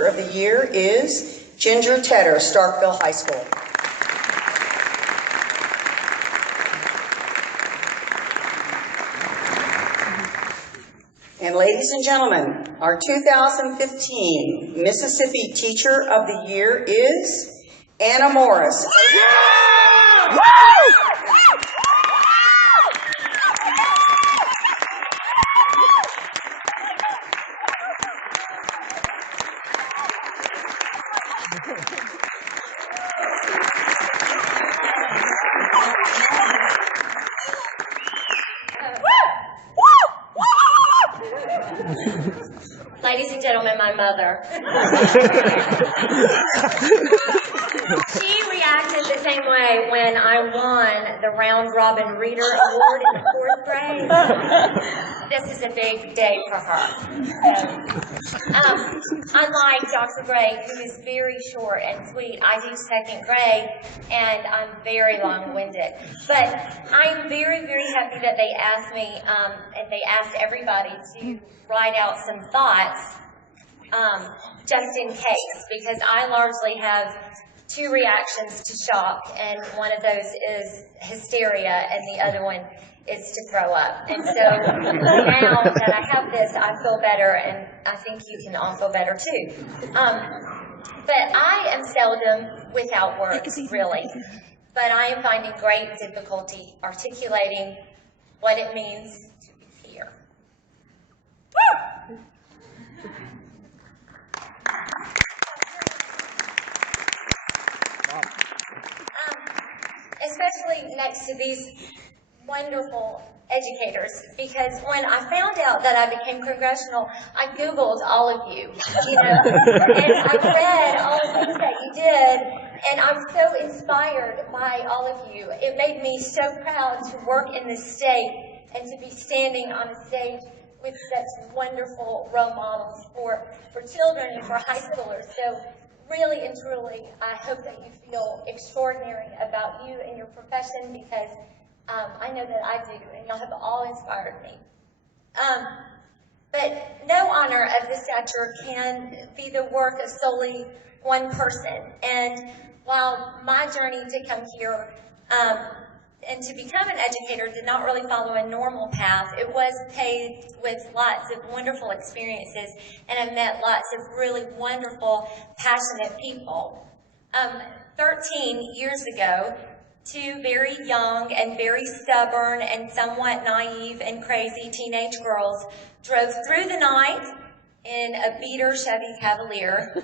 Teacher of the Year is Ginger Tedder, Starkville High School. And ladies and gentlemen, our 2015 Mississippi Teacher of the Year is Anna Morris. Yeah! Woo! Ladies and gentlemen, my mother. She reacted the same way when I won the Round Robin Reader Award in the 4th grade. This is a big day for her. Unlike Dr. Gray, who is very short and sweet, I do 2nd grade, and I'm very long-winded. But I'm very, very happy that they asked me, and they asked everybody to write out some thoughts just in case, because I largely have 2 reactions to shock, and one of those is hysteria, and the other one is to throw up. And so now that I have this, I feel better, and I think you can all feel better too. But I am seldom without words, really. But I am finding great difficulty articulating what it means to be here. Especially next to these wonderful educators, because when I found out that I became congressional, I Googled all of you, and I read all the things that you did, and I'm so inspired by all of you. It made me so proud to work in this state and to be standing on a stage with such wonderful role models for children and for high schoolers. So really and truly, I hope that you feel extraordinary about you and your profession, because I know that I do, and y'all have all inspired me. But no honor of this stature can be the work of solely one person. And while my journey to come here and to become an educator did not really follow a normal path, it was paved with lots of wonderful experiences, and I met lots of really wonderful, passionate people. 13 years ago, 2 very young and very stubborn and somewhat naive and crazy teenage girls drove through the night in a beater Chevy Cavalier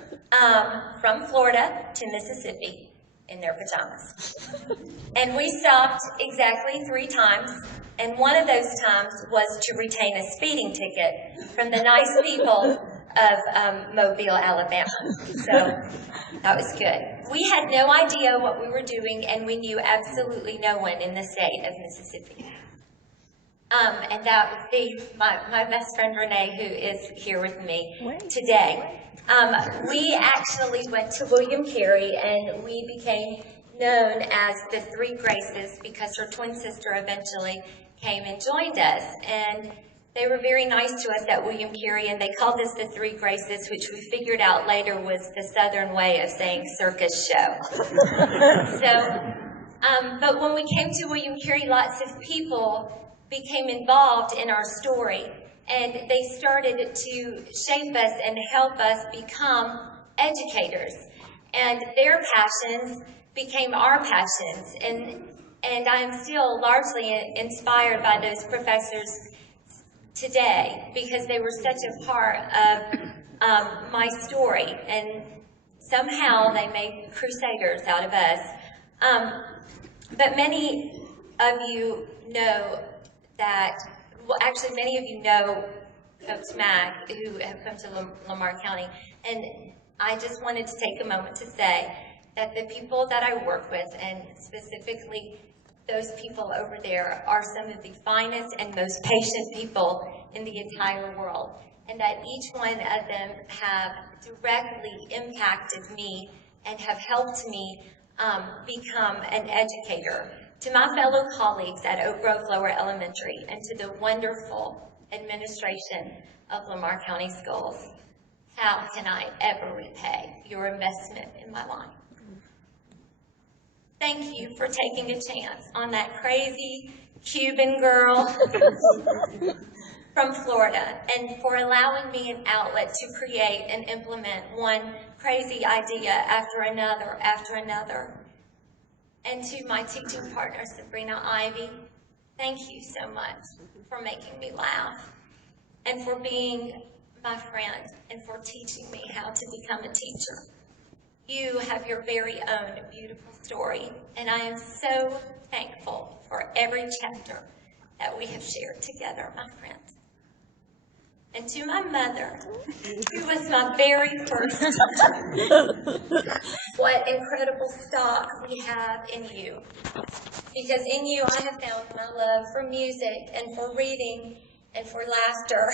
from Florida to Mississippi in their pajamas. And we stopped exactly 3 times, and one of those times was to retain a speeding ticket from the nice people of Mobile, Alabama. So that was good. We had no idea what we were doing, and we knew absolutely no one in the state of Mississippi. And that would be my best friend Renee, who is here with me today. We actually went to William Carey, and we became known as the 3 Graces because her twin sister eventually came and joined us. And they were very nice to us at William Carey, and they called us the 3 Graces, which we figured out later was the Southern way of saying circus show. But when we came to William Carey, lots of people became involved in our story, and they started to shape us and help us become educators. And their passions became our passions, and I'm still largely inspired by those professors today, because they were such a part of my story, and somehow they made crusaders out of us. But many of you know that, well, actually many of you know Coach Mack, who have come to Lamar County, and I just wanted to take a moment to say that the people that I work with, and specifically those people over there, are some of the finest and most patient people in the entire world, and that each one of them have directly impacted me and have helped me become an educator. To my fellow colleagues at Oak Grove Lower Elementary, and to the wonderful administration of Lamar County Schools, how can I ever repay your investment in my life? Thank you for taking a chance on that crazy Cuban girl from Florida, and for allowing me an outlet to create and implement one crazy idea after another. And to my teaching partner, Sabrina Ivy, thank you so much for making me laugh, and for being my friend, and for teaching me how to become a teacher. You have your very own beautiful story, and I am so thankful for every chapter that we have shared together, my friends. And to my mother, who was my very first teacher, what incredible stock we have in you. Because in you I have found my love for music and for reading and for laughter.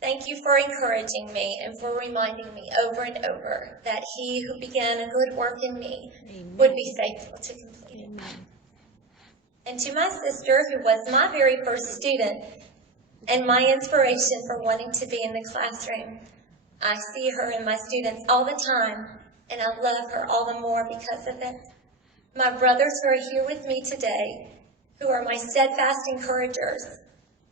Thank you for encouraging me and for reminding me over and over that he who began a good work in me would be faithful to complete it. And to my sister, who was my very first student and my inspiration for wanting to be in the classroom, I see her and my students all the time, and I love her all the more because of it. My brothers who are here with me today, who are my steadfast encouragers,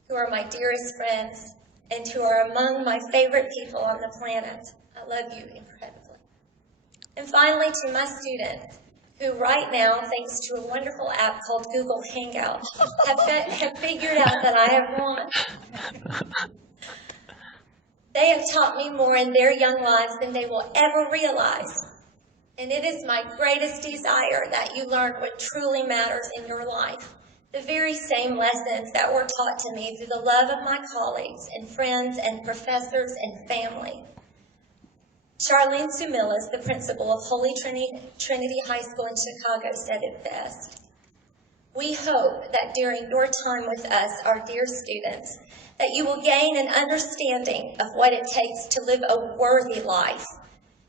who are my dearest friends, and who are among my favorite people on the planet. I love you incredibly. And finally, to my students, who right now, thanks to a wonderful app called Google Hangout, have figured out that I have won. They have taught me more in their young lives than they will ever realize. And it is my greatest desire that you learn what truly matters in your life. The very same lessons that were taught to me through the love of my colleagues and friends and professors and family. Charlene Sumilis, the principal of Holy Trinity High School in Chicago, said it best. We hope that during your time with us, our dear students, that you will gain an understanding of what it takes to live a worthy life,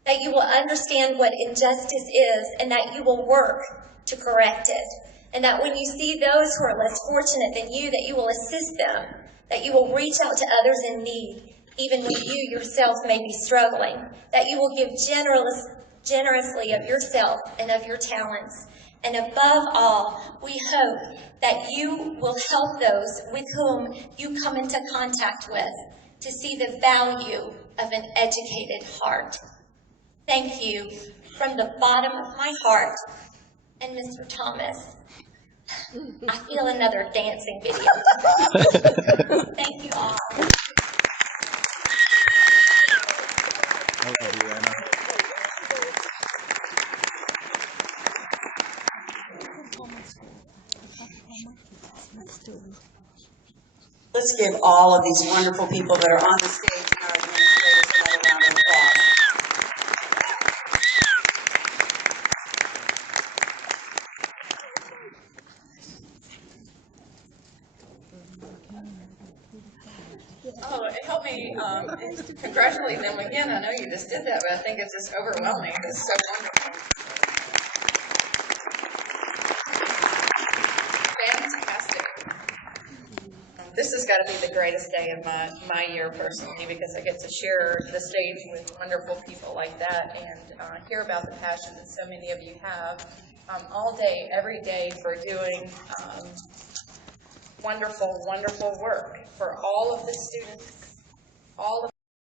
that you will understand what injustice is, and that you will work to correct it. And that when you see those who are less fortunate than you, that you will assist them, that you will reach out to others in need, even when you yourself may be struggling, that you will give generously of yourself and of your talents. And above all, we hope that you will help those with whom you come into contact with to see the value of an educated heart. Thank you from the bottom of my heart. And Mr. Thomas, I feel another dancing video. Thank you all. I love you, Anna. Let's give all of these wonderful people that are on the stage and our administrators another round of applause. Oh, help me congratulate them again. I know you just did that, but I think it's just overwhelming. It's so wonderful. Fantastic. This has got to be the greatest day of my year personally, because I get to share the stage with wonderful people like that and hear about the passion that so many of you have all day, every day for doing wonderful, wonderful work for all of the students, all of